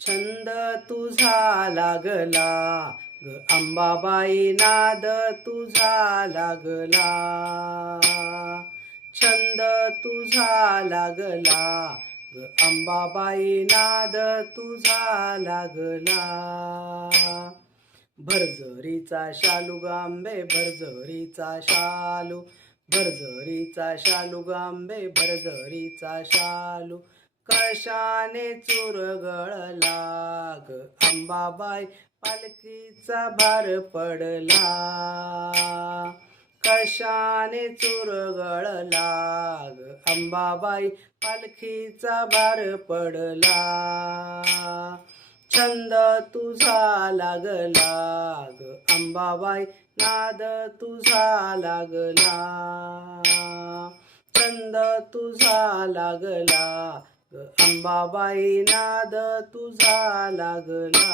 छंद तुझा लागला. ग अंबाबाई नाद तुझा लागला. छंद तुझा लागला. ग अंबाबाई नाद तुझा लागला. भरजरीचा शालू गांबे भरजरीचा शालू. भरजरीचा शालू गांबे भरजरीचा शालू. कशाने चुरगळला ग अंबाबाई पालखीचा भार पडला. कशाने चुरगळला ग अंबाबाई पालखीचा भार पडला. छंद तुझा लागला ग. अंबाबाई नाद तुझा लागला. छंद तुझा लागला. अंबाबाई नाद तुझा लागला.